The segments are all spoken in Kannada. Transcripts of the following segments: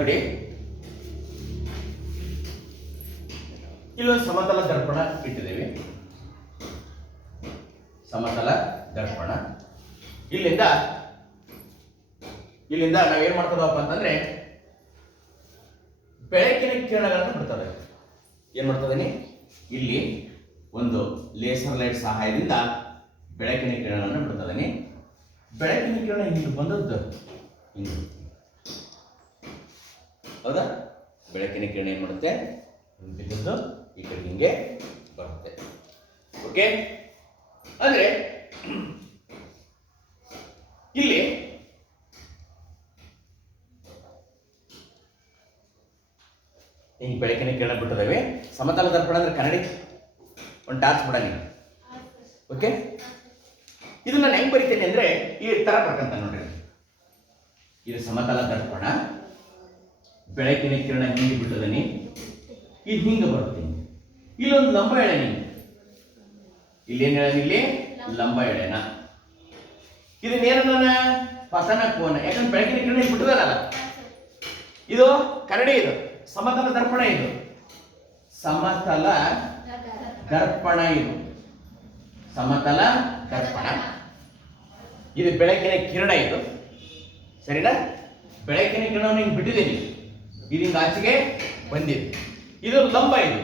ನೋಡಿ, ಇಲ್ಲೊಂದು ಸಮತಲ ದರ್ಪಣ ಇಟ್ಟಿದ್ದೇವೆ. ಸಮತಲ ದರ್ಪಣ ಇಲ್ಲಿಂದ ನಾವೇನ್ ಮಾಡ್ತದಪ್ಪ ಅಂತಂದ್ರೆ ಬೆಳಕಿನ ಕಿರಣಗಳನ್ನು ಬಿಡ್ತದೆ. ಏನ್ ಮಾಡ್ತದನಿ, ಇಲ್ಲಿ ಒಂದು ಲೇಸರ್ ಲೈಟ್ ಸಹಾಯದಿಂದ ಬೆಳಕಿನ ಕಿರಣವನ್ನು ಬಿಡ್ತದನಿ. ಬೆಳಕಿನ ಕಿರಣ ಹಿಂಗೆ ಬಂದದ್ದು ಹಿಂಗೆ, ಹೌದಾ? ಬೆಳಕಿನ ಕಿರಣ ಏನ್ ಮಾಡುತ್ತೆ, ಬಿದ್ದದ್ದು ಈ ಕಡೆ ಹಿಂಗೆ ಬರುತ್ತೆ. ಓಕೆ, ಅಂದ್ರೆ ಇಲ್ಲಿ ಹಿಂಗೆ ಬೆಳಕಿನ ಕಿರಣ ಬಿಟ್ಟಿದ್ದೇವೆ. ಸಮತಲ ದರ್ಪಣ ಅಂದ್ರೆ ಕನ್ನಡಿ ಒಂದು ಟಾರ್ಚ್ ಬಿಡಲಿ. ಓಕೆ, ಇದನ್ನ ನಾನು ಹೆಂಗ್ ಬರಿತೇನೆ ಅಂದ್ರೆ ಈ ತರ ಬರ್ಕಂತ ನೋಡ್ರಿ. ಇದು ಸಮತಲ ದರ್ಪಣ, ಬೆಳಕಿನ ಕಿರಣ ಹಿಂಗೆ ಬಿಟ್ಟದನಿ, ಇದು ಹಿಂಗೆ ಬರುತ್ತೆ. ಇಲ್ಲೊಂದು ಲಂಬ ಎಳೆನಿ, ಇಲ್ಲೇನು ಹೇಳೋಣ, ಇಲ್ಲಿ ಲಂಬ ಎಳೆನ. ಇದನ್ನೇನ ಪತನ ಕೋನ, ಯಾಕಂದ್ರೆ ಬೆಳಕಿನ ಕಿರಣ ಬಿಟ್ಟದಲ್ಲ. ಇದು ಕನ್ನಡಿ, ಇದು ಸಮತಲ ದರ್ಪಣ, ಇದು ಸಮತಲ ದರ್ಪಣ, ಇದು ಸಮತಲ ದರ್ಪಣ. ಇದು ಬೆಳಕಿನ ಕಿರಣ, ಇದು ಸರಿನಾ? ಬೆಳಕಿನ ಕಿರಣವನ್ನು ಹಿಂಗೆ ಬಿಟ್ಟಿದ್ದೀನಿ, ಇದು ಹಿಂಗೆ ಆಚೆಗೆ ಬಂದಿದೆ. ಇದು ಲಂಬ, ಇದು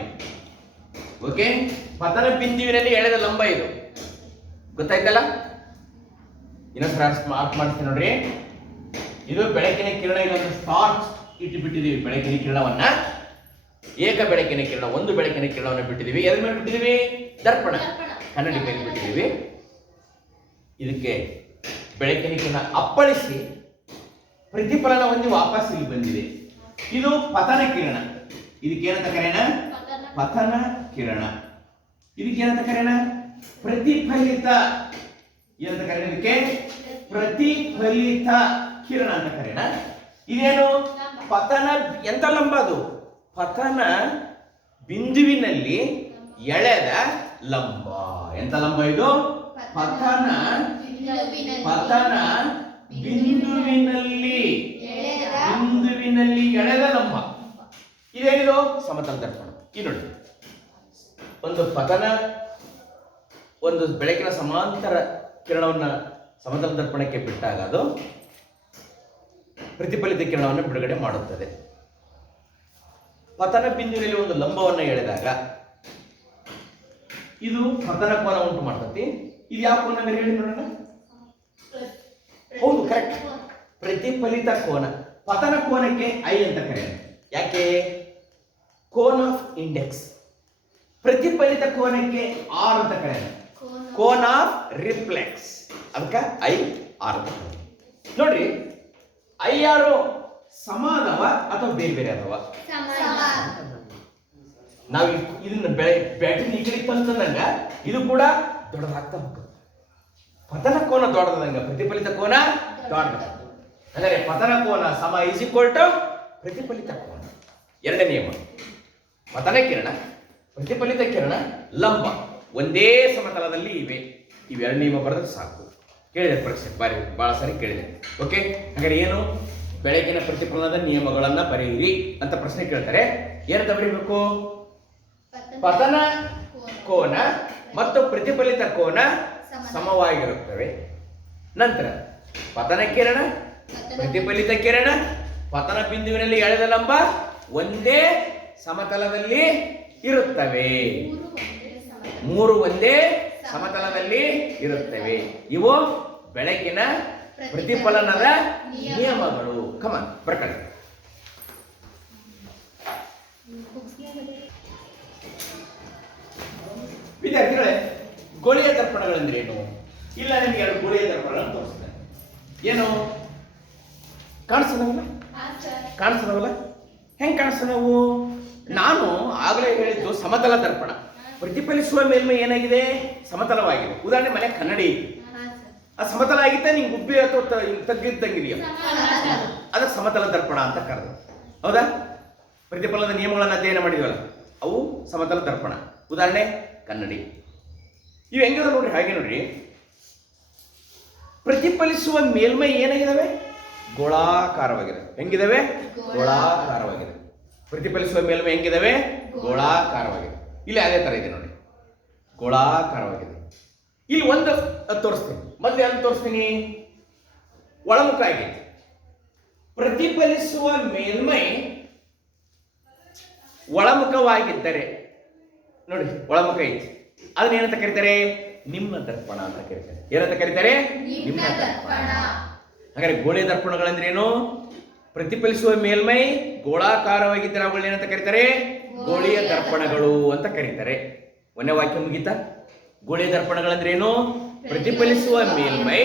ಓಕೆ. ಪತನ ಬಿಂದುವಿನಲ್ಲಿ ಎಳೆದ ಲಂಬ, ಇದು ಗೊತ್ತಾಯ್ತಲ್ಲ? ಇನ್ನೊಂದ್ಸಲ ಮಾರ್ಕ್ ಮಾಡ್ತೀನಿ ನೋಡ್ರಿ. ಇದು ಬೆಳಕಿನ ಕಿರಣ, ಇದೊಂದು ಟಾರ್ಚ್ ಇಟ್ಟು ಬಿಟ್ಟಿದ್ದೀವಿ. ಬೆಳಕಿನ ಕಿರಣವನ್ನ, ಏಕ ಬೆಳಕಿನ ಕಿರಣ, ಒಂದು ಬೆಳಕಿನ ಕಿರಣವನ್ನು ಬಿಟ್ಟಿದ್ದೀವಿ. ಎದ್ರ ಮೇಲೆ ಬಿಟ್ಟಿದ್ದೀವಿ? ದರ್ಪಣ, ಕನ್ನಡಿ ಮೇಲೆ ಬಿಟ್ಟಿದ್ದೀವಿ. ಇದಕ್ಕೆ ಬೆಳಕಿನ ಕಿರಣ ಅಪ್ಪಳಿಸಿ ಪ್ರತಿಫಲನ ಹೊಂದಿ ವಾಪಸ್ ಇಲ್ಲಿ ಬಂದಿದೆ. ಇದು ಪತನ ಕಿರಣ. ಇದಕ್ಕೇನಂತ ಕರೆಯೋಣ? ಪತನ ಕಿರಣ. ಇದಕ್ಕೇನಂತ ಕರೆಯೋಣ? ಪ್ರತಿಫಲಿತ. ಏನಂತ ಕರೆಯೋಣ? ಇದಕ್ಕೆ ಪ್ರತಿಫಲಿತ ಕಿರಣ ಅಂತ ಕರೆಯೋಣ. ಇದೇನು? ಪತನ. ಎಂತ ಲಂಬ ಅದು? ಪತನ ಬಿಂದುವಿನಲ್ಲಿ ಎಳೆದ ಲಂಬ. ಎಂತ ಲಂಬ ಇದು? ಪತನ ಬಿಂದುವಿನಲ್ಲಿ ಎಳೆದ ಲಂಬ. ಇದೇನಿದು? ಸಮತಲ ದರ್ಪಣ. ಈ ನೋಡಿ, ಒಂದು ಪತನ, ಒಂದು ಬೆಳಕಿನ ಸಮಾಂತರ ಕಿರಣವನ್ನ ಸಮತಲ ದರ್ಪಣಕ್ಕೆ ಬಿಟ್ಟಾಗ ಅದು ಪ್ರತಿಫಲಿತ ಕಿರಣವನ್ನು ಬಿಡುಗಡೆ ಮಾಡುತ್ತದೆ. ಪತನ ಬಿಂದುವಿನಲ್ಲಿ ಒಂದು ಲಂಬವನ್ನು ಎಳೆದಾಗ ಇದು ಪತನ ಕೋನ ಉಂಟು ಮಾಡ್ತತಿ. ಇದು ಯಾವ ಕೋನ ಹೇಳಿ ನೋಡೋಣ. ಹೌದು, ಕರೆಕ್ಟ್, ಪ್ರತಿಫಲಿತ ಕೋನ. ಪತನ ಕೋನಕ್ಕೆ ಐ ಅಂತ ಕರೆಯೋಣ. ಯಾಕೆ? Cone of index. ಪ್ರತಿಫಲಿತ ಕೋನಕ್ಕೆ ಆರ್ ಅಂತ ಕರೆಯೋಣ. Cone of reflex. ಅದಕ್ಕೆ ಐ ಆರ್ ಅಂತ ಕರೆಯೋಣ. ನೋಡ್ರಿ, ಐ ಆರು ಸಮ ಅದಾವ ಅಥವಾ ಬೇರೆ ಬೇರೆ ಅದಾವ? ನಾವು ಇದನ್ನ ಬ್ಯಾಟ್ರಿ ಈ ಕಡೆ ತಂದಂಗ ಇದು ಕೂಡ ದೊಡ್ಡದಾಗ್ತಾ ಹೋಗ್ತದೆ. ಪತನ ಕೋನ ದೊಡ್ಡದಂಗ ಪ್ರತಿಫಲಿತ ಕೋನ ದೊಡ್ಡದ. ಅಂದರೆ ಪತನ ಕೋನ ಸಮ ಈಸ್ ಈಕ್ವಲ್ ಟು ಪ್ರತಿಫಲಿತ ಕೋನ. ಎರಡನೇ ನಿಯಮ, ಪತನ ಕಿರಣ, ಪ್ರತಿಫಲಿತ ಕಿರಣ, ಲಂಬ ಒಂದೇ ಸಮತಲದಲ್ಲಿ ಇವೆ. ಇವೆರಡು ನಿಯಮ ಬರೆದ್ರೆ ಸಾಕು. ಕೇಳಿದೆ ಪರೀಕ್ಷೆ, ಬಹಳ ಸಾರಿ ಕೇಳಿದೆ. ಓಕೆ, ಹಾಗಾದ್ರೆ ಏನು? ಬೆಳಕಿನ ಪ್ರತಿಫಲನದ ನಿಯಮಗಳನ್ನ ಬರೆಯಿರಿ ಅಂತ ಪ್ರಶ್ನೆ ಕೇಳ್ತಾರೆ. ಏನಂತ ಬರೀಬೇಕು? ಪತನ ಕೋನ ಮತ್ತು ಪ್ರತಿಫಲಿತ ಕೋನ ಸಮವಾಗಿರುತ್ತವೆ. ನಂತರ ಪತನ ಕಿರಣ, ಪ್ರತಿಫಲಿತ ಕಿರಣ, ಪತನ ಬಿಂದುವಿನಲ್ಲಿ ಎಳೆದ ಲಂಬ ಒಂದೇ ಸಮತಲದಲ್ಲಿ ಇರುತ್ತವೆ. ಮೂರು ಒಂದೇ ಸಮತಲದಲ್ಲಿ ಇರುತ್ತವೆ. ಇವು ಬೆಳಕಿನ ಪ್ರತಿಫಲನದ ನಿಯಮಗಳು. ಕಮಾನ್, ಬರ್ಕೊಳ್ಳಿ. ವಿದ್ಯಾರ್ಥಿಗಳೇ, ಗೋಳೀಯ ದರ್ಪಣಗಳೆಂದ್ರೆ ಏನು? ಇಲ್ಲ, ನಿಮಗೆ ಎರಡು ಗೋಳೀಯ ದರ್ಪಣಗಳನ್ನು ತೋರಿಸ್ತೇನೆ. ಏನು ಕಾಣಿಸ್ತದವಲ್ಲ? ಕಾಣಿಸ್ತದವಲ್ಲ? ಹೆಂಗ್ ಕಾಣಿಸ್ತದವು? ನಾನು ಆಗಲೇ ಹೇಳಿದ್ದು ಸಮತಲ ದರ್ಪಣ. ಪ್ರತಿಫಲಿಸುವ ಮೇಲ್ಮೈ ಏನಾಗಿದೆ? ಸಮತಲವಾಗಿದೆ. ಉದಾಹರಣೆ, ಮನೆ ಕನ್ನಡಿ ಆ ಸಮತಲ ಆಗಿತ್ತ, ನಿಂಗೆ ಗುಬ್ಬಿ ಅಥವಾ ತಗ್ಗಿದ್ದಂಗಿದೆಯ, ಅದಕ್ಕೆ ಸಮತಲ ದರ್ಪಣ ಅಂತ ಕರೆದು. ಹೌದಾ? ಪ್ರತಿಫಲನದ ನಿಯಮಗಳನ್ನು ಅಧ್ಯಯನ ಮಾಡಿದ್ವಲ್ಲ, ಅವು ಸಮತಲ ದರ್ಪಣ. ಉದಾಹರಣೆ ಕನ್ನಡಿ. ಇವು ಹೆಂಗಿದಾವೆ ನೋಡ್ರಿ, ಹಾಗೆ ನೋಡ್ರಿ. ಪ್ರತಿಫಲಿಸುವ ಮೇಲ್ಮೈ ಏನಾಗಿದಾವೆ? ಗೋಳಾಕಾರವಾಗಿದೆ. ಹೆಂಗಿದಾವೆ? ಗೋಳಾಕಾರವಾಗಿದೆ. ಪ್ರತಿಫಲಿಸುವ ಮೇಲ್ಮೈ ಹೆಂಗಿದಾವೆ? ಗೋಳಾಕಾರವಾಗಿದೆ. ಇಲ್ಲಿ ಅದೇ ತರ ಇದೆ ನೋಡಿ, ಗೋಳಾಕಾರವಾಗಿದೆ. ಇಲ್ಲಿ ಒಂದು ತೋರಿಸ್ತೀನಿ, ಮತ್ತೆ ಯಾವ್ದು ತೋರಿಸ್ತೀನಿ? ಒಳಮುಖ ಆಗಿದೆ. ಪ್ರತಿಫಲಿಸುವ ಮೇಲ್ಮೈ ಒಳಮುಖವಾಗಿದ್ದರೆ ನೋಡಿ, ಒಳಮುಖ ಐತಿ, ಅದನ್ನ ಏನಂತ ಕರೀತಾರೆ? ನಿಮ್ನ ದರ್ಪಣ ಅಂತ ಕರೀತಾರೆ. ಏನಂತ ಕರೀತಾರೆ? ನಿಮ್ನ ದರ್ಪಣ. ಹಾಗಾದ್ರೆ ಗೋಳೆ ದರ್ಪಣಗಳಂದ್ರೇನು? ಪ್ರತಿಫಲಿಸುವ ಮೇಲ್ಮೈ ಗೋಳಾಕಾರವಾಗಿದ್ದರೆ ಅವುಗಳನ್ನ ಏನಂತ ಕರೀತಾರೆ? ಗೋಳೀಯ ದರ್ಪಣಗಳು ಅಂತ ಕರೀತಾರೆ. ಒಂದೇ ವಾಕ್ಯ ಮುಗೀತಾ? ಗೋಳೀಯ ದರ್ಪಣಗಳಂದ್ರೇನು? ಪ್ರತಿಫಲಿಸುವ ಮೇಲ್ಮೈ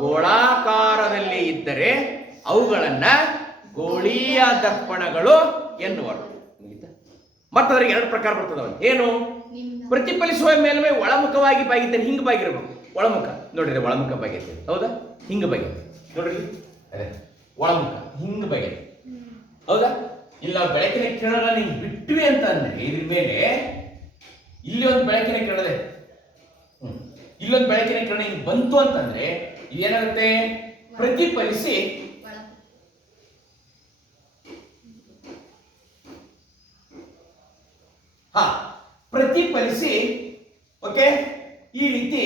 ಗೋಳಾಕಾರದಲ್ಲಿ ಇದ್ದರೆ ಅವುಗಳನ್ನ ಗೋಳೀಯ ದರ್ಪಣಗಳು ಎನ್ನುವರು. ಮತ್ತೆ ಅದ್ರಿಗೆ ಎರಡು ಪ್ರಕಾರ ಬರ್ತದವ. ಏನು? ಪ್ರತಿಫಲಿಸುವ ಮೇಲ್ಮೈ ಒಳಮುಖವಾಗಿ ಬಾಗಿದ್ದರೆ ಹಿಂಗ ಬಾಗಿರ್ಬೇಕು. ಒಳಮುಖ ನೋಡ್ರಿ, ಒಳಮುಖ ಬಾಗೈತೆ, ಹೌದಾ? ಹಿಂಗ ಬಾಗೈತೆ ನೋಡ್ರಿ, ಅದೇ ಒಳಮುಖ ಹಿಂಗ ಬಾಗೈತೆ, ಹೌದಾ? ಇಲ್ಲ ಬೆಳಕಿನ ಕಿರಣ ನೀವು ಬಿಟ್ವಿ ಅಂತ ಅಂದ್ರೆ ಇದ್ರ ಮೇಲೆ ಇಲ್ಲಿ ಒಂದು ಬೆಳಕಿನ ಕಿರಣ ಇದೆ, ಇಲ್ಲೊಂದು ಬೆಳಕಿನ ಕಿರಣ ಹಿಂಗ್ ಬಂತು ಅಂತಂದ್ರೆ ಏನಾಗುತ್ತೆ? ಪ್ರತಿಫಲಿಸಿ ಪ್ರತಿಫಲಿಸಿ ಓಕೆ ಈ ರೀತಿ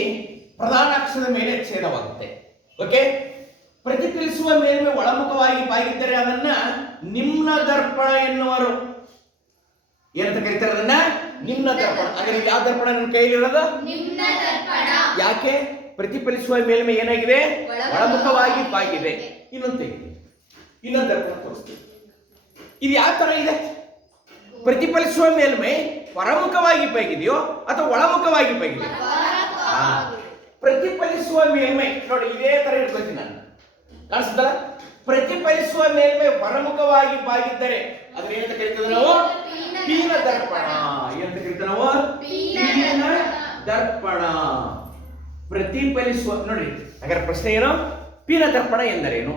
ಪ್ರಧಾನ ಅಕ್ಷದ ಮೇಲೆ ಛೇದವಾಗುತ್ತೆ. ಓಕೆ, ಪ್ರತಿಫಲಿಸುವ ಮೇಲ್ಮೈ ಒಳಮುಖವಾಗಿ ಬಾಗಿದ್ದರೆ ಅದನ್ನ ನಿಮ್ನ ದರ್ಪಣ ಎನ್ನುವರು. ಏನಂತ ಕರೀತಾರೆ? ಅದನ್ನ ನಿಮ್ನ ದರ್ಪಣ. ಹಾಗಾದ್ರೆ ಯಾವ ದರ್ಪಣ ನನ್ನ ಕೈಲಿರೋದು? ನಿಮ್ನ ದರ್ಪಣ. ಯಾಕೆ? ಪ್ರತಿಫಲಿಸುವ ಮೇಲ್ಮೈ ಏನಾಗಿದೆ? ಒಳಮುಖವಾಗಿ ಬಾಗಿದೆ. ಇನ್ನೊಂದು ದರ್ಪಣ ತೋರಿಸ್ತೀವಿ. ಇದು ಯಾವ ತರ ಇದೆ? ಪ್ರತಿಫಲಿಸುವ ಮೇಲ್ಮೈ ಹೊರಮುಖವಾಗಿ ಬಾಗಿದೆಯೋ ಅಥವಾ ಒಳಮುಖವಾಗಿ ಬಾಗಿದೆಯೋ? ಪ್ರತಿಫಲಿಸುವ ಮೇಲ್ಮೈ ನೋಡಿ ಇದೇ ತರ ಇಟ್ಕೊಳ್ತೀನಿ ನಾನು, ಕಾಣಿಸ್ತಲ್ಲ? ಪ್ರತಿಫಲಿಸುವ ಮೇಲ್ಮೈ ಹೊರಮುಖವಾಗಿ ಬಾಗಿದ್ದರೆ ಅದನ್ನ ಏನಂತ ಕರಿತೇವೆ ನಾವು? ಪೀನ ದರ್ಪಣ. ಏನಂತ ಕರಿತೇವೆ ನಾವು? ಪೀನ ದರ್ಪಣ. ಪ್ರತಿಫಲಿಸುವ ನೋಡಿ, ಹಾಗಾದ್ರೆ ಪ್ರಶ್ನೆ ಏನು? ಪೀನ ದರ್ಪಣ ಎಂದರೇನು?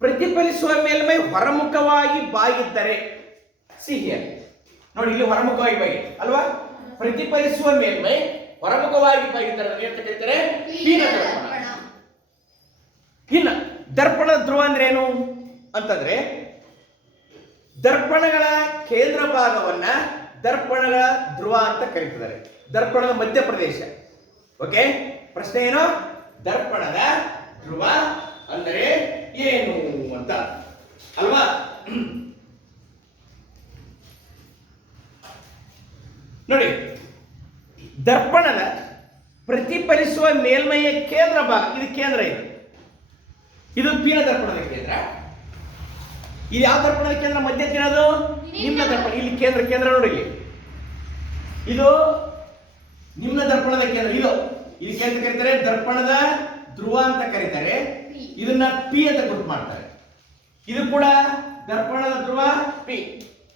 ಪ್ರತಿಫಲಿಸುವ ಮೇಲ್ಮೈ ಹೊರಮುಖವಾಗಿ ಬಾಗಿದ್ದರೆ, ಸಿಹಿಯ ನೋಡಿ, ಇಲ್ಲಿ ಹೊರಮುಖವಾಗಿ ಬಾಗಿದೆ ಅಲ್ವಾ? ಪ್ರತಿಫಲಿಸುವ ಮೇಲ್ಮೈ ಹೊರಮುಖವಾಗಿ ಬಾಗಿದ್ದರೆ ಏನಂತ ಕರೀತಾರೆ? ಪೀನ ದರ್ಪಣ. ಇನ್ನ ದರ್ಪಣ ಧ್ರುವ ಅಂದ್ರೆ ಏನು ಅಂತಂದ್ರೆ, ದರ್ಪಣಗಳ ಕೇಂದ್ರ ಭಾಗವನ್ನ ದರ್ಪಣಗಳ ಧ್ರುವ ಅಂತ ಕರೀತಿದ್ದಾರೆ. ದರ್ಪಣದ ಮಧ್ಯಪ್ರದೇಶ. ಓಕೆ, ಪ್ರಶ್ನೆ ಏನು? ದರ್ಪಣದ ಧ್ರುವ ಅಂದ್ರೆ ಏನು ಅಂತ ಅಲ್ವಾ? ನೋಡಿ, ದರ್ಪಣದ ಪ್ರತಿಫಲಿಸುವ ಮೇಲ್ಮೈಯ ಕೇಂದ್ರ ಭಾಗ, ಇದು ಕೇಂದ್ರ, ಇದು ಪೀನ ದರ್ಪಣದ ಕೇಂದ್ರ. ಇದು ಯಾವ ದರ್ಪಣದ ಕೇಂದ್ರ? ಮಧ್ಯ ತಿನ್ನೋದು ನಿಮ್ನ ದರ್ಪಣ. ಇಲ್ಲಿ ಕೇಂದ್ರ ನೋಡಿ, ಇದು ನಿಮ್ನ ದರ್ಪಣದ ಕೇಂದ್ರ. ಇದು ಕೇಂದ್ರ ಕರೀತಾರೆ ದರ್ಪಣದ ಧ್ರುವ ಅಂತ ಕರೀತಾರೆ. ಇದನ್ನ ಪಿ ಅಂತ ಗುರುತು ಮಾಡ್ತಾರೆ. ಇದು ಕೂಡ ದರ್ಪಣದ ಧ್ರುವ ಪಿ.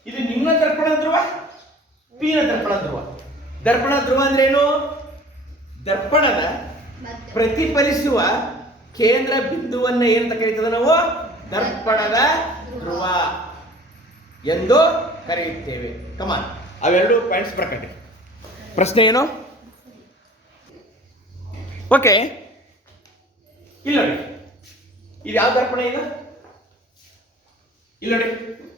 ಇದು ನಿಮ್ನ ದರ್ಪಣದ ಧ್ರುವ, ಪೀನ ದರ್ಪಣ ಧ್ರುವ. ದರ್ಪಣ ಧ್ರುವ ಅಂದ್ರೆ ಏನು? ದರ್ಪಣದ ಪ್ರತಿಫಲಿಸುವ ಕೇಂದ್ರ ಬಿಂದುವನ್ನ ಏನಂತ ಕರೀತದೆ ನಾವು? ದರ್ಪಣದ ಧ್ರುವ ಎಂದು ಕರೆಯುತ್ತೇವೆ. ಕಮಾನ್, ಅವೆರಡು ಪಾಯಿಂಟ್ಸ್ ಪ್ರಕಟ. ಪ್ರಶ್ನೆ ಏನು? ಓಕೆ, ಇಲ್ಲಿ ನೋಡಿ, ಇದು ಯಾವ ದರ್ಪಣ? ಇಲ್ಲಿ ನೋಡಿ,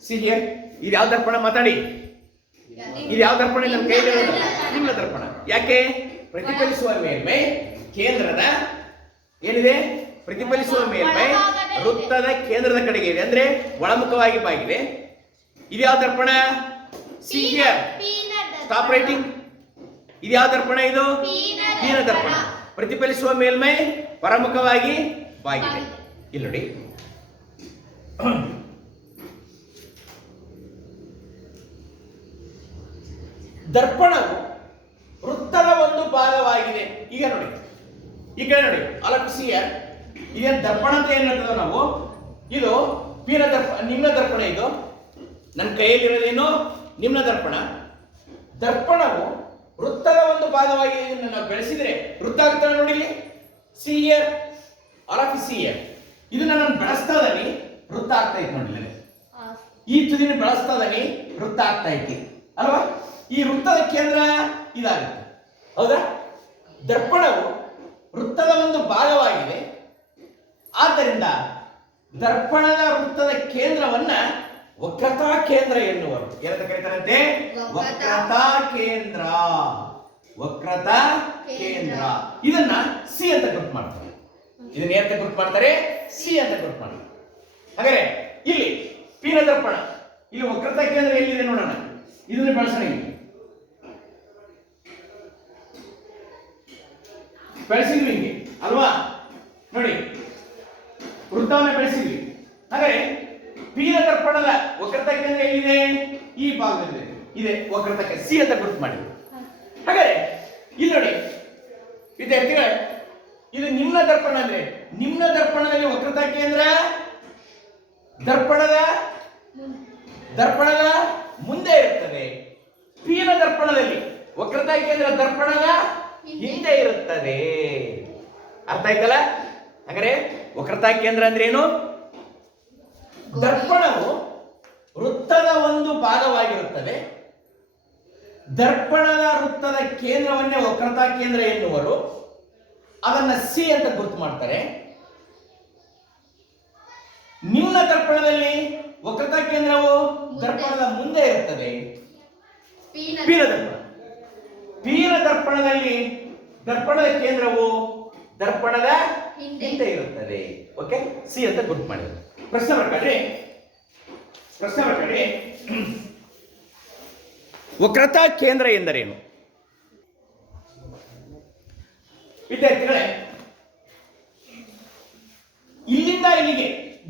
ಸಿ ಹಿಯರ್, ಇದು ಯಾವ ದರ್ಪಣ? ಮಾತಾಡಿ. ಇದು ಯಾವ ದರ್ಪಣ? ನನ್ನ ಕೈಯಲ್ಲಿ ನಿಮ್ನ ದರ್ಪಣ. ಯಾಕೆ? ಪ್ರತಿಫಲಿಸುವ ಮೇಲ್ಮೈ ಕೇಂದ್ರದ ಏನಿದೆ? ಪ್ರತಿಫಲಿಸುವ ಮೇಲ್ಮೈ ವೃತ್ತದ ಕೇಂದ್ರದ ಕಡೆಗೆ ಇದೆ, ಅಂದ್ರೆ ಒಳಮುಖವಾಗಿ ಬಾಗಿದೆ. ಇದು ಯಾವ ದರ್ಪಣ? See here, stop writing. ಇದು ಯಾವ ದರ್ಪಣ? ಇದು ಪೀನ ದರ್ಪಣ. ಪ್ರತಿಫಲಿಸುವ ಮೇಲ್ಮೈ ಹೊರಮುಖವಾಗಿ ಬಾಗಿದೆ. ಇಲ್ಲಿ ನೋಡಿ, ದರ್ಪಣವು ವೃತ್ತದ ಒಂದು ಭಾಗವಾಗಿದೆ. ಈಗ ನೋಡಿ, ಈ ಕಡೆ ನೋಡಿ, ಅಲಕ್ಷೀಯ ಇದೇನು ದರ್ಪಣ ಅಂತ ಏನ್ ಹೇಳ್ತೇವೆ ನಾವು? ಇದು ಪೀನ ದರ್ಪಣ, ನಿಮ್ನ ದರ್ಪಣ. ಇದು ನನ್ನ ಕೈಯಲ್ಲಿರೋದೇನು? ನಿಮ್ನ ದರ್ಪಣ. ದರ್ಪಣವು ವೃತ್ತದ ಒಂದು ಭಾಗವಾಗಿ ಇದನ್ನು ನಾವು ಬೆಳೆಸಿದ್ರೆ ವೃತ್ತ ಆಗ್ತಾನೆ ನೋಡಿ. ಇಲ್ಲಿ ಸಿ ಇಯರ್, ಅಲಕ್ಷೀಯ ಇದನ್ನ ನಾನು ಬೆಳೆಸ್ತಾ ಇದ್ದೀನಿ, ವೃತ್ತ ಆಗ್ತಾ ಇತ್ತು ನೋಡಿ. ಈ ತುದಿನ ಬೆಳೆಸ್ತಾ ಇದ್ದೀನಿ, ವೃತ್ತ ಆಗ್ತಾ ಇತ್ತು ಅಲ್ವಾ? ಈ ವೃತ್ತದ ಕೇಂದ್ರ ಇದಾಗುತ್ತೆ, ಹೌದಾ? ದರ್ಪಣವು ವೃತ್ತದ ಒಂದು ಭಾಗವಾಗಿದೆ. ಆದ್ದರಿಂದ ದರ್ಪಣದ ವೃತ್ತದ ಕೇಂದ್ರವನ್ನ ವಕ್ರತಾ ಕೇಂದ್ರ ಎನ್ನುವರು. ಏನಂತ ಕರೀತಾರಂತೆ? ವಕ್ರತಾ ಕೇಂದ್ರ. ವಕ್ರತಾ ಕೇಂದ್ರ. ಇದನ್ನ ಸಿ ಅಂತ ಗುರುತು ಮಾಡ್ತಾರೆ. ಇದನ್ನ ಏನಂತ ಗುರುತು ಮಾಡ್ತಾರೆ? ಸಿ ಅಂತ ಗುರುತು ಮಾಡ್ತಾರೆ. ಹಾಗಾದ್ರೆ ಇಲ್ಲಿ ಪೀನ ದರ್ಪಣ, ಇಲ್ಲಿ ವಕ್ರತಾ ಕೇಂದ್ರ ಎಲ್ಲಿದೆ ನೋಡೋಣ. ಇದನ್ನ ಬಳಸೋಣ. ಇಲ್ಲಿ ಬೆಳೆಸಿದ್ವಿ ಹಿಂಗೆ ಅಲ್ವಾ? ನೋಡಿ, ವೃತ್ತವನ್ನ ಬೆಳೆಸಿದ್ವಿ. ಹಾಗಾದ್ರೆ ಪೀನ ದರ್ಪಣದ ವಕ್ರತಾ ಕೇಂದ್ರ ಎಲ್ಲಿದೆ? ಈ ಭಾಗದಲ್ಲಿ ಇದೆ. ವಕ್ರತಾ ಕೇಂದ್ರ ಸಿ ಅಂತ ಗುರುತು ಮಾಡಿದ್ವಿ. ಹಾಗಾದ್ರೆ ಇಲ್ಲಿ ನೋಡಿ ವಿದ್ಯಾರ್ಥಿಗಳೇ, ಇದು ನಿಮ್ನ ದರ್ಪಣ ಅಂದ್ರೆ ನಿಮ್ನ ದರ್ಪಣದಲ್ಲಿ ವಕ್ರತಾ ಕೇಂದ್ರ ದರ್ಪಣದ ಮುಂದೆ ಇರುತ್ತದೆ. ಪೀನ ದರ್ಪಣದಲ್ಲಿ ವಕ್ರತಾ ಕೇಂದ್ರ ದರ್ಪಣದ ಹಿಂದೆ ಇರುತ್ತದೆ. ಅರ್ಥ ಆಯ್ತಲ್ಲ? ಹಾಗಾದ್ರೆ ವಕ್ರತಾ ಕೇಂದ್ರ ಅಂದ್ರೆ ಏನು? ದರ್ಪಣವು ವೃತ್ತದ ಒಂದು ಭಾಗವಾಗಿರುತ್ತದೆ. ದರ್ಪಣದ ವೃತ್ತದ ಕೇಂದ್ರವನ್ನೇ ವಕ್ರತಾ ಕೇಂದ್ರ ಎನ್ನುವರು. ಅದನ್ನ ಸಿ ಅಂತ ಗುರುತು ಮಾಡ್ತಾರೆ. ನಿಮ್ನ ದರ್ಪಣದಲ್ಲಿ ವಕ್ರತಾ ಕೇಂದ್ರವು ದರ್ಪಣದ ಮುಂದೆ ಇರುತ್ತದೆ. ಪೀನ ದರ್ಪಣ, ಪೀನ ದರ್ಪಣದಲ್ಲಿ ದರ್ಪಣದ ಕೇಂದ್ರವು ದರ್ಪಣದ ಹಿಂದೆ ಇರುತ್ತದೆ. ಓಕೆ, ಸಿ ಅಂತ ಗುರುತು ಮಾಡಿದ್ರು. ಪ್ರಶ್ನೆ ಬರ್ಕಡ್ರಿ. ವಕ್ರತಾ ಕೇಂದ್ರ ಎಂದರೇನು? ವಿದ್ಯಾರ್ಥಿಗಳೇ, ಇಲ್ಲಿಂದ ಇಲ್ಲಿಗೆ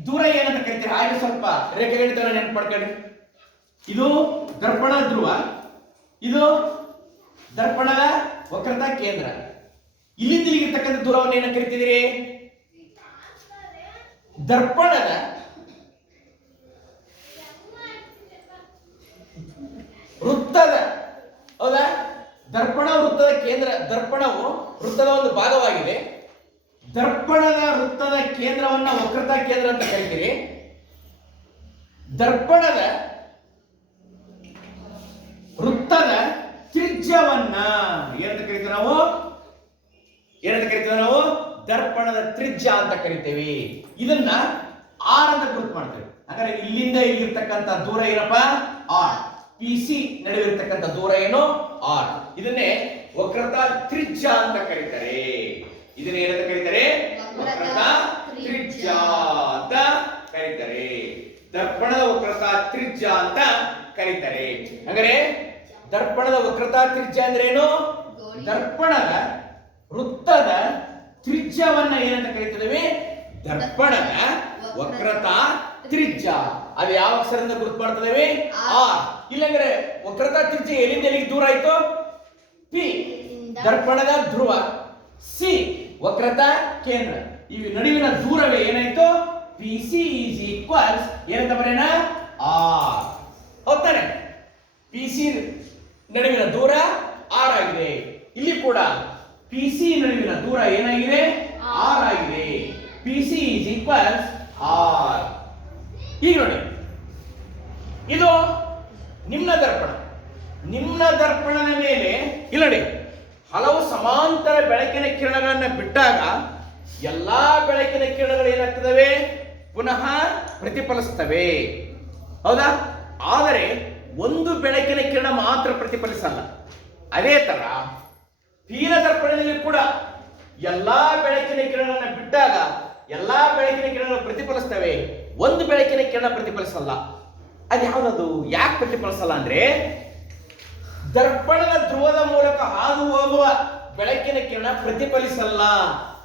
ದೂರ ಏನಂತ ಕರಿತೀರಿ? ಹಾಗೆ ಸ್ವಲ್ಪ ರೇಖೆಗಣಿತನ ನೆನಪು ಮಾಡ್ಕೊಳ್ಳಿ. ಇದು ದರ್ಪಣದ ಧ್ರುವ, ಇದು ದರ್ಪಣದ ವಕ್ರತಾ ಕೇಂದ್ರ. ಇಲ್ಲಿಂದ ಇಲ್ಲಿಗಿರ್ತಕ್ಕಂಥ ದೂರವನ್ನು ಏನಂತ ಕರಿತಿದ್ದೀರಿ? ದರ್ಪಣದ ವೃತ್ತದ, ಹೌದಾ? ದರ್ಪಣ ವೃತ್ತದ ಕೇಂದ್ರ. ದರ್ಪಣವು ವೃತ್ತದ ಒಂದು ಭಾಗವಾಗಿದೆ. ದರ್ಪಣದ ವೃತ್ತದ ಕೇಂದ್ರವನ್ನ ವಕ್ರತಾ ಕೇಂದ್ರ ಅಂತ ಕರಿತೀರಿ. ದರ್ಪಣದ ವೃತ್ತದ ತ್ರಿಜ್ಯವನ್ನ ಏನಂತ ಕರಿತೀವಿ ನಾವು? ದರ್ಪಣದ ತ್ರಿಜ್ಯ ಅಂತ ಕರಿತೇವೆ. ಇದನ್ನ ಆರ್ ಅಂತ ಗುರುತು ಮಾಡ್ತೇವೆ. ಹಾಗಾದ್ರೆ ಇಲ್ಲಿಂದ ಇಲ್ಲಿರ್ತಕ್ಕಂಥ ದೂರ ಏನಪ್ಪ? ಆರ್. ಪಿ ಸಿ ನಡುವೆ ಇರತಕ್ಕಂಥ ದೂರ ಏನು? ಆರ್. ಇದನ್ನೇ ವಕ್ರತಾ ತ್ರಿಜ್ಯ ಅಂತ ಕರೀತಾರೆ. ಇದನ್ನ ಏನಂತ ಕರೀತಾರೆ? ವಕ್ರತಾ ತ್ರಿಜ್ಯ ಅಂತ ಕರೀತಾರೆ. ದರ್ಪಣದ ವಕ್ರತಾ ತ್ರಿಜ್ಯ ಅಂತ ಕರೀತಾರೆ. ಹಾಗಾದ್ರೆ ದರ್ಪಣದ ವಕ್ರತಾ ತ್ರಿಜ್ಯ ಅಂದ್ರೆ ಏನು? ದರ್ಪಣದ ವೃತ್ತದ ತ್ರಿಜ್ಯವನ್ನ ಏನಂತ ಕರೀತಿದ್ದೇವೆ? ದರ್ಪಣದ ವಕ್ರತಾ ತ್ರಿಜ್ಯ. ಅದು ಯಾವ ಅಕ್ಷರದಿಂದ ಗುರುತು ಮಾಡ್ತಿದ್ದೇವೆ? ಆರ್. ಇಲ್ಲಂದ್ರೆ ವಕ್ರತಾ ತ್ರಿಜ್ಯ ಎಲ್ಲಿಂದ ಎಲ್ಲಿಗೆ ದೂರ ಆಯ್ತು? ಪಿ ದರ್ಪಣದ ಧ್ರುವ, ಸಿ ವಕ್ರತಾ ಕೇಂದ್ರ. ಈ ನಡುವಿನ ದೂರವೇ ಏನಾಯ್ತು? ಪಿ ಸಿ ಈಸ್ ಈಕ್ವಲ್ಸ್ ಏನಂತ ಬರೆಯೋಣ? ಆರ್. ಹೌದಾನೆ? ಪಿ ಸಿ ನಡುವಿನ ದೂರ ಆರ್ ಆಗಿದೆ. ಇಲ್ಲಿ ಕೂಡ ಪಿ ಸಿ ನಡುವಿನ ದೂರ ಏನಾಗಿದೆ? ಆರ್ ಆಗಿದೆ. P C is equals R. ಈಗ ನೋಡಿ, ಇದು ನಿಮ್ನ ದರ್ಪಣ. ನಿಮ್ನ ದರ್ಪಣದ ಮೇಲೆ ಇಲ್ಲಿ ನೋಡಿ ಹಲವು ಸಮಾಂತರ ಬೆಳಕಿನ ಕಿರಣಗಳನ್ನ ಬಿಟ್ಟಾಗ ಎಲ್ಲಾ ಬೆಳಕಿನ ಕಿರಣಗಳು ಏನಾಗ್ತದವೆ? ಪುನಃ ಪ್ರತಿಫಲಿಸ್ತವೆ, ಹೌದಾ? ಆದರೆ ಒಂದು ಬೆಳಕಿನ ಕಿರಣ ಮಾತ್ರ ಪ್ರತಿಫಲಿಸಲ್ಲ. ಅದೇ ತರ ಪೀನ ದರ್ಪಣದಲ್ಲಿ ಕೂಡ ಎಲ್ಲಾ ಬೆಳಕಿನ ಕಿರಣಗಳನ್ನ ಬಿಟ್ಟಾಗ ಎಲ್ಲಾ ಬೆಳಕಿನ ಕಿರಣಗಳು ಪ್ರತಿಫಲಿಸ್ತವೆ, ಒಂದು ಬೆಳಕಿನ ಕಿರಣ ಪ್ರತಿಫಲಿಸಲ್ಲ. ಅದು ಯಾವ್ದದು? ಯಾಕೆ ಪ್ರತಿಫಲಿಸಲ್ಲ ಅಂದ್ರೆ ದರ್ಪಣದ ಧ್ರುವದ ಮೂಲಕ ಹಾದು ಹೋಗುವ ಬೆಳಕಿನ ಕಿರಣ ಪ್ರತಿಫಲಿಸಲ್ಲ.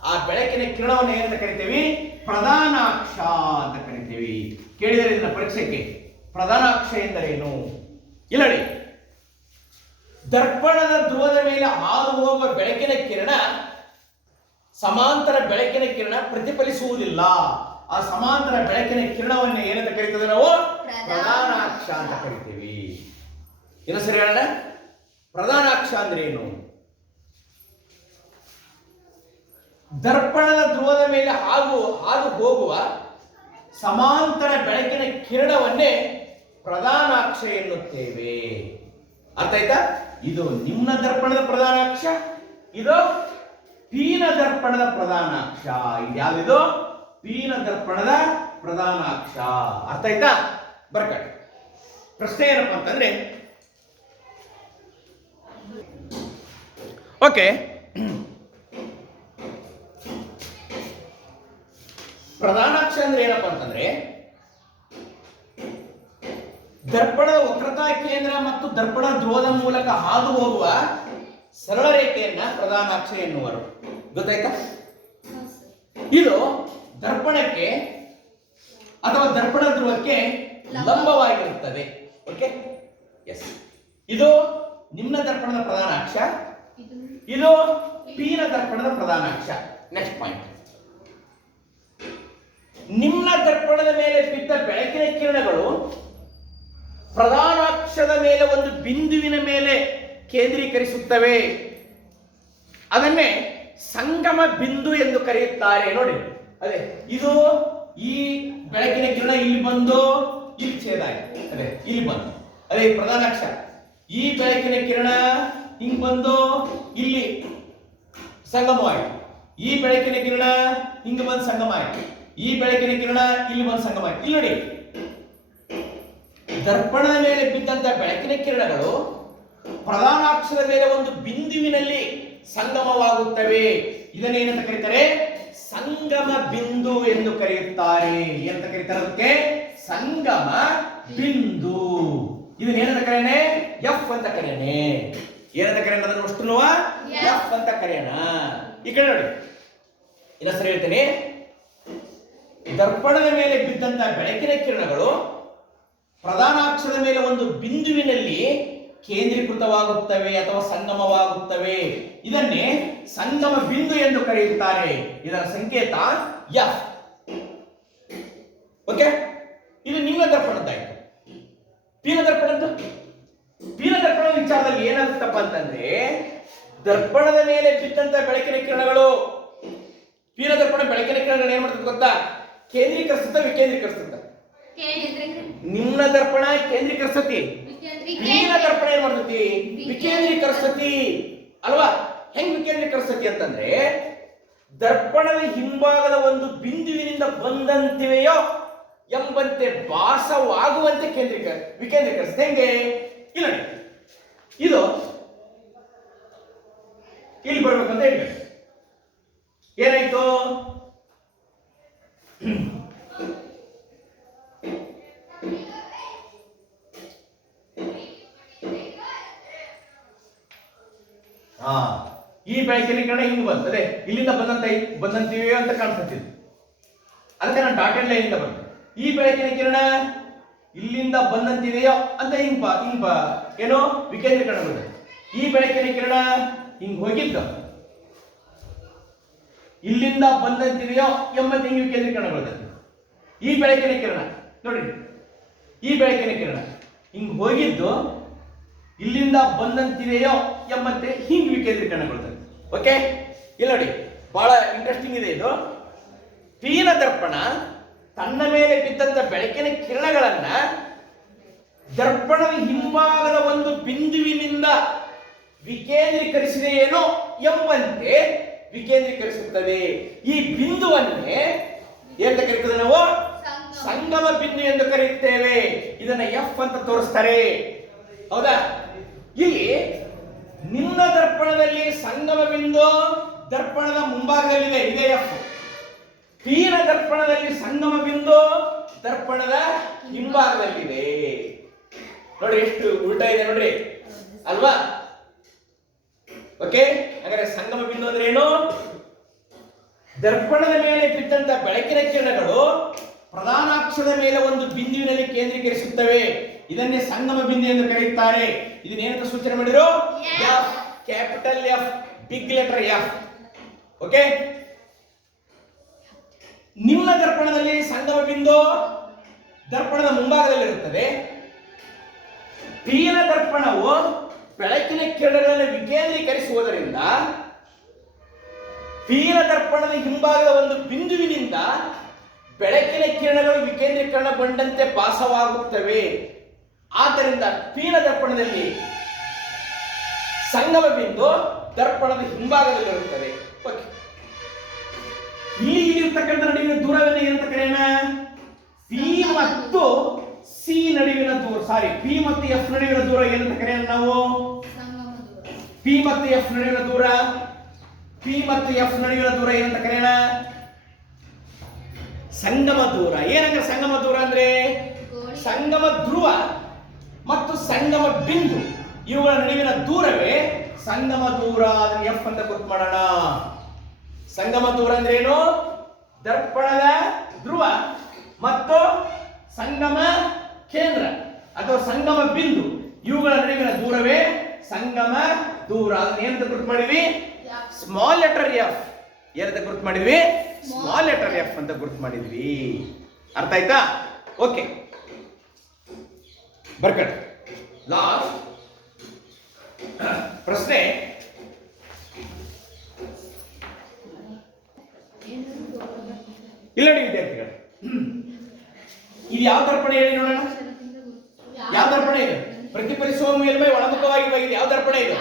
ಆ ಬೆಳಕಿನ ಕಿರಣವನ್ನು ಏನಂತ ಕರಿತೀವಿ? ಪ್ರಧಾನಾಕ್ಷ ಅಂತ ಕರಿತೀವಿ. ಕೇಳಿದರೆ ಇದನ್ನ ಪರೀಕ್ಷೆಗೆ ಪ್ರಧಾನಾಕ್ಷ ಎಂದರೇನು? ಇಲ್ಲ ನೋಡಿ, ದರ್ಪಣದ ಧ್ರುವದ ಮೇಲೆ ಹಾದು ಹೋಗುವ ಬೆಳಕಿನ ಕಿರಣ ಸಮಾಂತರ ಬೆಳಕಿನ ಕಿರಣ ಪ್ರತಿಫಲಿಸುವುದಿಲ್ಲ. ಆ ಸಮಾಂತರ ಬೆಳಕಿನ ಕಿರಣವನ್ನೇ ಏನಂತ ಕರಿತದೆ? ನಾವು ಪ್ರಧಾನಾಕ್ಷ ಅಂತ ಕರಿತೀವಿ. ಏನು ಸರಿ ಹೇಳೋಣ? ಪ್ರಧಾನಾಕ್ಷ ಅಂದ್ರೆ ಏನು? ದರ್ಪಣದ ಧ್ರುವದ ಮೇಲೆ ಹಾದು ಹೋಗುವ ಸಮಾಂತರ ಬೆಳಕಿನ ಕಿರಣವನ್ನೇ ಪ್ರಧಾನಾಕ್ಷ ಎನ್ನುತ್ತೇವೆ. ಅರ್ಥ ಆಯ್ತಾ? ಇದು ನಿಮ್ನ ದರ್ಪಣದ ಪ್ರಧಾನಾಕ್ಷ, ಇದು ಪೀನ ದರ್ಪಣದ ಪ್ರಧಾನಾಕ್ಷ. ಇದು ಯಾವ್ದಿದು? ಪೀನ ದರ್ಪಣದ ಪ್ರಧಾನಾಕ್ಷ. ಅರ್ಥ ಆಯ್ತಾ? ಬರ್ಕಟ್ ಪ್ರಶ್ನೆ ಏನಪ್ಪ ಅಂತಂದ್ರೆ, ಓಕೆ, ಪ್ರಧಾನಾಕ್ಷ ಅಂದ್ರೆ ಏನಪ್ಪ ಅಂತಂದ್ರೆ ದರ್ಪಣದ ವಕ್ರತಾ ಕೇಂದ್ರ ಮತ್ತು ದರ್ಪಣ ಧ್ರುವದ ಮೂಲಕ ಹಾದು ಹೋಗುವ ಸರಳ ರೇಖೆಯನ್ನ ಪ್ರಧಾನಾಕ್ಷ ಎನ್ನುವರು. ಗೊತ್ತಾಯ್ತಾ? ಇದು ದರ್ಪಣಕ್ಕೆ ಅಥವಾ ದರ್ಪಣ ಧ್ರುವಕ್ಕೆ ಲಂಬವಾಗಿರುತ್ತದೆ. Okay, yes. ಇದು ನಿಮ್ನ ದರ್ಪಣದ ಪ್ರಧಾನಾಕ್ಷ, ಇದು ಪೀನ ದರ್ಪಣದ ಪ್ರಧಾನಾಕ್ಷ. ನೆಕ್ಸ್ಟ್ ಪಾಯಿಂಟ್, ನಿಮ್ನ ದರ್ಪಣದ ಮೇಲೆ ಬಿದ್ದ ಬೆಳಕಿನ ಕಿರಣಗಳು ಪ್ರಧಾನಾಕ್ಷದ ಮೇಲೆ ಒಂದು ಬಿಂದುವಿನ ಮೇಲೆ ಕೇಂದ್ರೀಕರಿಸುತ್ತವೆ. ಅದನ್ನೇ ಸಂಗಮ ಬಿಂದು ಎಂದು ಕರೆಯುತ್ತಾರೆ. ನೋಡಿ, ಅದೇ ಇದು ಈ ಬೆಳಕಿನ ಕಿರಣ ಇಲ್ಲಿ ಬಂದು ಇಲ್ಲಿ ಛೇದ ಆಗಿದೆ, ಅದೇ ಇಲ್ಲಿ ಬಂದು, ಅದೇ ಪ್ರಧಾನಾಕ್ಷ. ಈ ಬೆಳಕಿನ ಕಿರಣ ಹಿಂಗ್ ಬಂದು ಇಲ್ಲಿ ಸಂಗಮವಾಯಿತು, ಈ ಬೆಳಕಿನ ಕಿರಣ ಹಿಂಗ ಬಂದು ಸಂಗಮ ಆಯ್ತು, ಈ ಬೆಳಕಿನ ಕಿರಣ ಇಲ್ಲಿ ಬಂದು ಸಂಗಮ ಆಯ್ತು. ಇಲ್ಲಿ ನೋಡಿ, ದರ್ಪಣದ ಮೇಲೆ ಬಿದ್ದಂತ ಬೆಳಕಿನ ಕಿರಣಗಳು ಪ್ರಧಾನಾಕ್ಷದ ಮೇಲೆ ಒಂದು ಬಿಂದುವಿನಲ್ಲಿ ಸಂಗಮವಾಗುತ್ತವೆ. ಇದನ್ನೇನಂತ ಕರೀತಾರೆ? ಸಂಗಮ ಬಿಂದು ಎಂದು ಕರೆಯುತ್ತಾರೆ. ಏನಂತ ಕರೀತಾರೆ? ಅದಕ್ಕೆ ಸಂಗಮ ಬಿಂದು. ಇದನ್ನೇನಂತ ಕರೆಯನೆ? ಎಫ್ ಅಂತ ಕರೆಯನೆ. ಏನಂತ ಕರೆಯೋಣ? ಅದನ್ನು ಅಷ್ಟು ಎಫ್ ಅಂತ ಕರೆಯೋಣ. ಈ ಕಡೆ ನೋಡಿ, ಇನ್ನ ಸರಿ ಹೇಳ್ತೇನೆ. ದರ್ಪಣದ ಮೇಲೆ ಬಿದ್ದಂತ ಬೆಳಕಿನ ಕಿರಣಗಳು ಪ್ರಧಾನಾಕ್ಷದ ಮೇಲೆ ಒಂದು ಬಿಂದುವಿನಲ್ಲಿ ಕೇಂದ್ರೀಕೃತವಾಗುತ್ತವೆ ಅಥವಾ ಸಂಗಮವಾಗುತ್ತವೆ. ಇದನ್ನೇ ಸಂಗಮ ಬಿಂದು ಎಂದು ಕರೆಯುತ್ತಾರೆ. ಇದರ ಸಂಕೇತ ಎಫ್. ಓಕೆ, ಇದು ನಿಮ್ಮ ದರ್ಪಣದ್ದಾಯ್ತು. ಪೀನ ದರ್ಪಣದ್ದು, ಪೀನ ದರ್ಪಣದ ವಿಚಾರದಲ್ಲಿ ಏನಾಗುತ್ತಪ್ಪ ಅಂತಂದ್ರೆ, ದರ್ಪಣದ ಮೇಲೆ ಬಿದ್ದಂತ ಬೆಳಕಿನ ಕಿರಣಗಳು, ಪೀನ ದರ್ಪಣ ಬೆಳಕಿನ ಕಿರಣಗಳು ಏನ್ ಮಾಡ್ತದೆ ಗೊತ್ತಾ? ಕೇಂದ್ರೀಕರಿಸುತ್ತ ವಿಕೇಂದ್ರೀಕರಿಸುತ್ತ. ನಿಮ್ನ ದರ್ಪಣ ಕೇಂದ್ರೀಕರಿಸತಿ, ಪೀನ ದರ್ಪಣ ಏನ್ ಮಾಡ್ತತಿ? ವಿಕೇಂದ್ರೀಕರಿಸತಿ ಅಲ್ವಾ? ಹೆಂಗ್ ವಿಕೇಂದ್ರೀಕರಿಸತಿ ಅಂತಂದ್ರೆ, ದರ್ಪಣದ ಹಿಂಭಾಗದ ಒಂದು ಬಿಂದುವಿನಿಂದ ಬಂದಂತಿವೆಯೋ ಎಂಬಂತೆ ಭಾಸವಾಗುವಂತೆ ವಿಕೇಂದ್ರೀಕರಿಸುತ್ತೆ. ಹೆಂಗೆ? ಇಲ್ಲ, ಇದು ಇಲ್ಲಿ ಬರ್ಬೇಕಂತ ಹೇಳಿ ಏನಾಯ್ತು? ಈ ಬೆಳಕಿನ ಕಿರಣ ಹಿಂಗ್ ಬರ್ತದೆ, ಇಲ್ಲಿಂದ ಬಂದಂತಿವೆ ಅಂತ ಕಾಣಿಸುತ್ತೆ. ಅದಕ್ಕೆ ನಾನು ಡಾಟೆಡ್ ಲೈನ್ ಇಂದ ಬರ್ತದೆ. ಈ ಬೆಳಕಿನ ಕಿರಣ ಇಲ್ಲಿಂದ ಬಂದಂತಿದೆಯೋ ಅಂತ ಹಿಂಗ್ ಏನೋ ವಿಕೇಂದ್ರೀಕರಣ ಬರ್ತದೆ. ಈ ಬೆಳಕಿನ ಕಿರಣ ಹಿಂಗ್ ಹೋಗಿದ್ದ ಇಲ್ಲಿಂದ ಬಂದಂತಿದೆಯೋ ಎಂಬಂತೆ ಹಿಂಗ್ ವಿಕೇಂದ್ರೀಕರಣ ಬರ್ತದೆ. ಈ ಬೆಳಕಿನ ಕಿರಣ ನೋಡಿ, ಈ ಬೆಳಕಿನ ಕಿರಣ ಹಿಂಗ್ ಹೋಗಿದ್ದು ಇಲ್ಲಿಂದ ಬಂದಂತಿದೆಯೋ ಎಂಬಂತೆ ಹಿಂಗ್ ವಿಕೇಂದ್ರೀಕರಣಗೊಳ್ತದೆ. ಓಕೆ, ಇಲ್ಲಿ ನೋಡಿ, ಬಹಳ ಇಂಟ್ರೆಸ್ಟಿಂಗ್ ಇದೆ ಇದು. ಪೀನ ದರ್ಪಣ ತನ್ನ ಮೇಲೆ ಬಿದ್ದಂತ ಬೆಳಕಿನ ಕಿರಣಗಳನ್ನ ದರ್ಪಣದ ಹಿಂಭಾಗದ ಒಂದು ಬಿಂದುವಿನಿಂದ ವಿಕೇಂದ್ರೀಕರಿಸಿದೆಯೇನೋ ಎಂಬಂತೆ ವಿಕೇಂದ್ರೀಕರಿಸುತ್ತದೆ. ಈ ಬಿಂದುವನ್ನೇ ಏನಂತ ಕರೀತೇವೆ ನಾವು? ಸಂಗಮ ಬಿಂದು ಎಂದು ಕರೆಯುತ್ತೇವೆ. ಇದನ್ನ ಎಫ್ ಅಂತ ತೋರಿಸ್ತಾರೆ. ಹೌದಾ? ಇಲ್ಲಿ ನಿಮ್ನ ದರ್ಪಣದಲ್ಲಿ ಸಂಗಮ ಬಿಂದು ದರ್ಪಣದ ಮುಂಭಾಗದಲ್ಲಿದೆ, ಇದೆ ಎಫ್. ಪೀನ ದರ್ಪಣದಲ್ಲಿ ಸಂಗಮ ಬಿಂದು ದರ್ಪಣದ ಹಿಂಭಾಗದಲ್ಲಿದೆ. ನೋಡ್ರಿ ಎಷ್ಟು ಉಲ್ಟಾ ಇದೆ ನೋಡ್ರಿ, ಅಲ್ವಾ? ಓಕೆ, ಹಾಗಾದ್ರೆ ಸಂಗಮ ಬಿಂದು ಅಂದ್ರೆ ಏನು? ದರ್ಪಣದ ಮೇಲೆ ಬಿದ್ದಂತ ಬೆಳಕಿನ ಕಿರಣಗಳು ಪ್ರಧಾನಾಕ್ಷದ ಮೇಲೆ ಒಂದು ಬಿಂದುವಿನಲ್ಲಿ ಕೇಂದ್ರೀಕರಿಸುತ್ತವೆ. ಇದನ್ನೇ ಸಂಗಮ ಬಿಂದು ಎಂದು ಕರೆಯುತ್ತಾರೆ. ಇದನ್ನೇನಂತ ಸೂಚನೆ ಮಾಡಿರೋ? F, capital F, big letter F. Okay, ನಿಮ್ನ ದರ್ಪಣದಲ್ಲಿ ಸಂಗಮ ಬಿಂದು ದರ್ಪಣದ ಮುಂಭಾಗದಲ್ಲಿರುತ್ತದೆ. ಪೀನ ದರ್ಪಣವು ಬೆಳಕಿನ ಕಿರಣಗಳನ್ನು ವಿಕೇಂದ್ರೀಕರಿಸುವುದರಿಂದ ಪೀನ ದರ್ಪಣದ ಹಿಂಭಾಗದ ಒಂದು ಬಿಂದುವಿನಿಂದ ಬೆಳಕಿನ ಕಿರಣಗಳು ವಿಕೇಂದ್ರೀಕರಣಗೊಂಡಂತೆ ಭಾಸವಾಗುತ್ತವೆ. ಆದ್ದರಿಂದ ಪೀನ ದರ್ಪಣದಲ್ಲಿ ಸಂಗಮ ಬಿಂದು ದರ್ಪಣದ ಹಿಂಭಾಗದಲ್ಲಿರುತ್ತದೆ. ಇಲ್ಲಿ ಇರ್ತಕ್ಕಂಥ ನಡುವಿನ ದೂರವನ್ನು ಏನಂತ ಕರೆಯೋಣ? ಪಿ ಮತ್ತು ಸಿ ನಡುವಿನ ದೂರ, ಪಿ ಮತ್ತು ಎಫ್ ನಡುವಿನ ದೂರ ಏನಂತ ಕರೆಯೋಣ ನಾವು? ಪಿ ಮತ್ತು ಎಫ್ ನಡುವಿನ ದೂರ, ಪಿ ಮತ್ತು ಎಫ್ ನಡುವಿನ ದೂರ ಏನಂತ ಕರೆಯೋಣ? ಸಂಗಮ ದೂರ. ಏನಂದ್ರೆ ಸಂಗಮ ದೂರ ಅಂದ್ರೆ ಸಂಗಮ ಧ್ರುವ ಮತ್ತು ಸಂಗಮ ಬಿಂದು ಇವುಗಳ ನಡುವಿನ ದೂರವೇ ಸಂಗಮ ದೂರ. ಅದನ್ನ ಎಫ್ ಅಂತ ಗುರುತು ಮಾಡೋಣ. ಸಂಗಮ ದೂರ ಅಂದ್ರೆ ಏನು? ದರ್ಪಣದ ಧ್ರುವ ಮತ್ತು ಸಂಗಮ ಕೇಂದ್ರ ಅಥವಾ ಸಂಗಮ ಬಿಂದು ಇವುಗಳ ನಡುವಿನ ದೂರವೇ ಸಂಗಮ ದೂರ. ಅದನ್ನ ಏನಂತ ಗುರುತು ಮಾಡಿದ್ವಿ? Small letter F. ಏನಂತ ಗುರುತು ಮಾಡಿದ್ವಿ? ಸ್ಮಾಲ್ ಲೆಟರ್ ಎಫ್ ಅಂತ ಗುರುತು ಮಾಡಿದ್ವಿ. ಅರ್ಥ ಆಯ್ತಾ? ಓಕೆ, ಬರ್ಕಟ್ ಲಾಸ್ಟ್ ಪ್ರಶ್ನೆ. ಇಲ್ಲ ನೋಡಿ ವಿದ್ಯಾರ್ಥಿಗಳು, ಇದು ಯಾವ ದರ್ಪಣ ಹೇಳಿ ನೋಡೋಣ. ಯಾವ ದರ್ಪಣ ಇದು? ಪ್ರತಿಫಲಿಸುವ ಮೇಲ್ಮೈ ಒಳಮುಖವಾಗಿ ಬಗಿದೆ. ಯಾವ ದರ್ಪಣ ಇದು?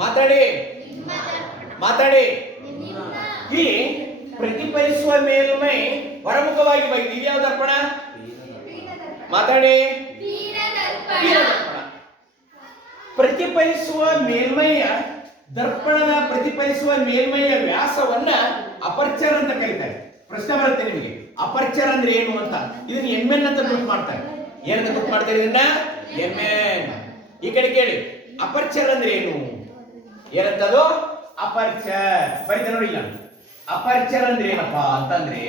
ಮಾತಾಡಿ ಮಾತಾಡಿ. ಇಲ್ಲಿ ಪ್ರತಿಫಲಿಸುವ ಮೇಲ್ಮೈ ಹೊರಮುಖವಾಗಿ ಬಗಿದೆ. ಇದು ಯಾವ ದರ್ಪಣ? ಮಾತಾಡಿ. ಪ್ರತಿಫಲಿಸುವ ಮೇಲ್ಮೈಯ ದರ್ಪಣದ ಪ್ರತಿಫಲಿಸುವ ಮೇಲ್ಮೈಯ ವ್ಯಾಸವನ್ನ ಅಪರ್ಚರ್ ಅಂತ ಕರೀತಾರೆ. ಪ್ರಶ್ನೆ ಬರುತ್ತೆ ನಿಮಗೆ, ಅಪರ್ಚರ್ ಅಂದ್ರೆ ಏನು ಅಂತ. ಇದನ್ನ ಎಂಎನ್ ಅಂತ ಗುರುತು ಮಾಡ್ತಾರೆ. ಏನಂತ ಗುರುತು ಮಾಡ್ತಾರೆ ಇದನ್ನ? ಎಂಎನ್. ಈ ಕಡೆ ಕೇಳಿ, ಅಪರ್ಚರ್ ಅಂದ್ರೆ ಏನು? ಏನಂತದು? ಅಪರ್ಚರ್. ಬರೀತಾ ನೋಡಿ. ಇಲ್ಲ, ಅಪರ್ಚರ್ ಅಂದ್ರೆ ಏನಪ್ಪಾ ಅಂತಂದ್ರೆ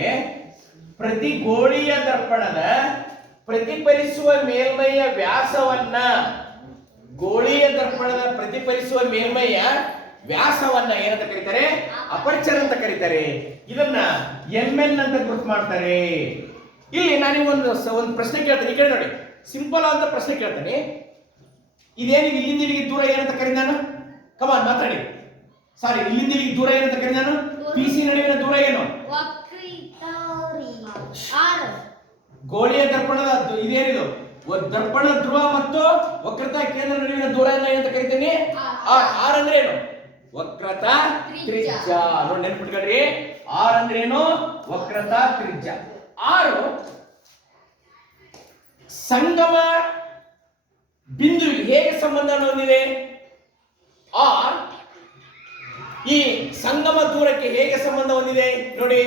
ಪ್ರತಿ ಗೋಳೀಯ ದರ್ಪಣದ ಪ್ರತಿಫಲಿಸುವ ಮೇಲ್ಮೈಯ ವ್ಯಾಸವನ್ನ, ಗೋಳೀಯ ದರ್ಪಣದ ಪ್ರತಿಫಲಿಸುವ ಮೇಲ್ಮೈಯ ವ್ಯಾಸವನ್ನ ಏನಂತ ಕರೀತಾರೆ? ಅಪರ್ಚರ್ ಅಂತ ಕರೀತಾರೆ. ಇದನ್ನ ಎಂಎನ್ ಅಂತ ಗುರುತು ಮಾಡ್ತಾರೆ. ಇಲ್ಲಿ ನಾನು ಒಂದು ಪ್ರಶ್ನೆ ಕೇಳ್ತೇನೆ. ಈ ಕಡೆ ನೋಡಿ, ಸಿಂಪಲ್ ಅಂತ ಪ್ರಶ್ನೆ ಕೇಳ್ತೇನೆ. ಇದೇನಿಗೆ ಇಲ್ಲಿಂದ ಇಲ್ಲಿಗೆ ದೂರ ಏನಂತ ಕರೀ ನಾನು? ಕಮಾನ್ ಮಾತಾಡಿ. ಇಲ್ಲಿಂದ ಇಲ್ಲಿಗೆ ದೂರ ಏನಂತ ಕರೀ ನಾನು? ಪಿ ಸಿ ನಡುವಿನ ದೂರ ಏನು? ಗೋಳೀಯ ದರ್ಪಣದ ಇದೇನಿದು? ದರ್ಪಣ ಧ್ರುವ ಮತ್ತು ವಕ್ರತಾ ಕೇಂದ್ರ ನಡುವಿನ ದೂರ ಏನಂತ ಕರಿತೀನಿ? ಆರ್ ಅಂದ್ರೆ ಏನು? ವಕ್ರತಾ ತ್ರಿಜ್ಯ. ನೋಡಿ ನೆನ್ಪಿಟ್ಕೊಳ್ರಿ, ಆರ್ ಅಂದ್ರೆ ಏನು? ವಕ್ರತಾ ತ್ರಿಜ್ಯ. ಆರು ಸಂಗಮ ಬಿಂದುವಿಗೆ ಹೇಗೆ ಸಂಬಂಧವನ್ನು ಹೊಂದಿದೆ? ಆರ್ ಈ ಸಂಗಮ ದೂರಕ್ಕೆ ಹೇಗೆ ಸಂಬಂಧ ಹೊಂದಿದೆ? ನೋಡಿ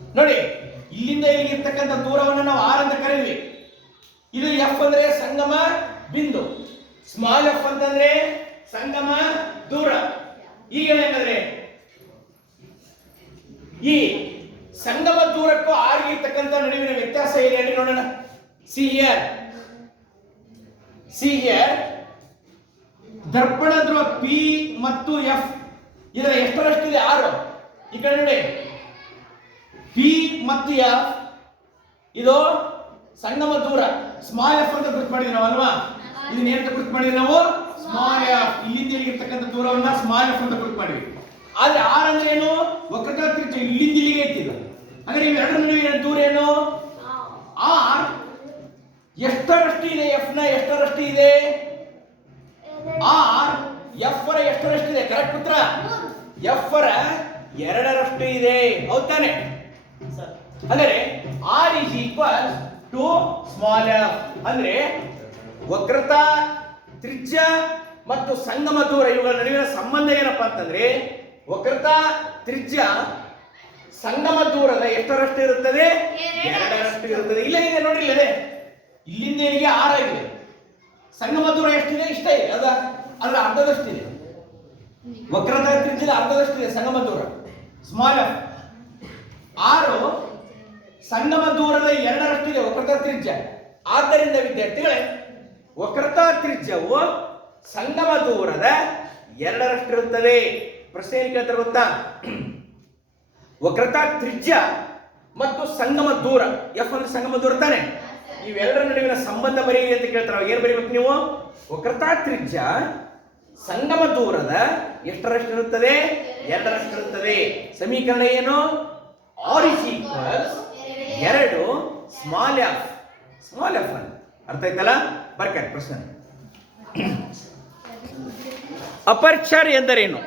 ನೋಡಿ, ಇಲ್ಲಿಂದ ಇಲ್ಲಿಗೆ ಇರ್ತಕ್ಕಂಥ ದೂರವನ್ನು ನಾವು ಆರ್ ಅಂತ ಕರೀವಿ. ಇದು ಎಫ್ ಅಂದ್ರೆ ಸಂಗಮ ಬಿಂದು, ಸ್ಮಾಲ್ ಎಫ್ ಅಂತಂದ್ರೆ ಸಂಗಮ ದೂರ. ಈಗ ಏನಂದ್ರೆ ಈ ಸಂಗಮ ದೂರಕ್ಕೂ ಆರ್ ಇರ್ತಕ್ಕಂಥ ನಡುವಿನ ವ್ಯತ್ಯಾಸ ಏನು ಹೇಳಿ ನೋಡೋಣ. See here Darpana Dhruva P ಮತ್ತು ಎಫ್ ಇದರ ಎಷ್ಟರಷ್ಟಿದೆ? ಆರು. ಈ ಕಡೆ ನೋಡಿ, ಪಿ ಮತ್ತು ಎಫ್ ಇದು ಸಂಗಮ ದೂರ ಸ್ಮಾಲ್ ಎಫ್ ಅಂತ ಗುರುತು ಮಾಡಿದ್ವಿ ನಾವು ಅಲ್ವಾ? ಇದನ್ನ ಏನಂತ ಗುರುತು ಮಾಡಿದ್ವಿ ನಾವು? Small F. ಇಲ್ಲಿಂದ ಇಲ್ಲಿಗಿರ್ತಕ್ಕಂಥ ದೂರವನ್ನ ಸ್ಮಾಲ್ ಎಫ್ ಅಂತ ಗುರುತು ಮಾಡಿದ್ವಿ. ಆದ್ರೆ ಆರ್ ಅಂದ್ರೆ ಏನು? ವಕ್ರತಾ ತ್ರಿಜ್ಯ. ಇಲ್ಲಿಂದ ಇಲ್ಲಿಗೆ ಐತಿಲ್ಲ. ಅಂದ್ರೆ ಇವೆರಡರ ನಡುವಿನ ದೂರ ಏನು? ಆರ್ ಎಷ್ಟರಷ್ಟು ಇದೆ? ಎಫ್ ನ ಎಷ್ಟರಷ್ಟು ಇದೆ? ಆರ್ ಎಫ್ ರ ಎಷ್ಟರಷ್ಟಿದೆ? ಕರೆಕ್ಟ್ ಉತ್ತರ. ಎಫ್ ರ ಎರಡರಷ್ಟು ಇದೆ. ಹೌದಾನೆ? ಅಂದರೆ R is equal to small F. ಅಂದ್ರೆ ವಕ್ರತಾ ತ್ರಿಜ್ಯ ಮತ್ತು ಸಂಗಮ ದೂರ ಇವುಗಳ ನಡುವಿನ ಸಂಬಂಧ ಏನಪ್ಪಾ ಅಂತಂದ್ರೆ ವಕ್ರತಾ ತ್ರಿಜ್ಯ ಸಂಗಮ ದೂರದ ಎಷ್ಟರಷ್ಟು ಇರುತ್ತದೆ? ಎರಡರಷ್ಟು ಇರುತ್ತದೆ. ಇಲ್ಲ ಇದೆ ನೋಡಿ, ಇಲ್ಲದೆ ಇಲ್ಲಿಂದ ಇಲ್ಲಿಗೆ 6 ಆಗಿದೆ. ಸಂಗಮ ದೂರ ಎಷ್ಟಿದೆ? ಇಷ್ಟ ಇದೆ. ಅದರ ಅರ್ಧದಷ್ಟಿದೆ. ವಕ್ರತಾ ತ್ರಿಜ್ಯದ ಅರ್ಧದಷ್ಟಿದೆ ಸಂಗಮ ದೂರ ಸ್ಮಾಲ್ ಎಫ್. 6 ಸಂಗಮ ದೂರದ ಎರಡರಷ್ಟಿದೆ ವಕ್ರತಾ ತ್ರಿಜ್ಯ. ಆದ್ದರಿಂದ ವಿದ್ಯಾರ್ಥಿಗಳೇ, ವಕ್ರತಾ ತ್ರಿಜ್ಯವು ಸಂಗಮ ದೂರದ ಎರಡರಷ್ಟಿರುತ್ತದೆ. ಪ್ರಶ್ನೆ ಏನು ಕೇಳ್ತಾರೆ ಗೊತ್ತಾ? ವಕ್ರತಾ ತ್ರಿಜ್ಯ ಮತ್ತು ಸಂಗಮ ದೂರ, ಎಫ್ ಅಂದ್ರೆ ಸಂಗಮ ದೂರ ತಾನೆ, ಇವೆರಡರ ನಡುವಿನ ಸಂಬಂಧ ಬರೆಯಿರಿ ಅಂತ ಕೇಳ್ತಾರೆ. ಏನು ಬರೀಬೇಕು ನೀವು? ವಕ್ರತಾ ತ್ರಿಜ್ಯ ಸಂಗಮ ದೂರದ ಎಷ್ಟರಷ್ಟಿರುತ್ತದೆ? ಎರಡರಷ್ಟಿರುತ್ತದೆ. ಸಮೀಕರಣ ಏನು? R is equals 2 small F. Small F ಅಂತ ಅರ್ಥ ಆಯ್ತಲ್ಲ? ಬರ್ತಾರೆ ಪ್ರಶ್ನೆ. ಅಪರ್ಚರ್ ಎಂದರೇನು?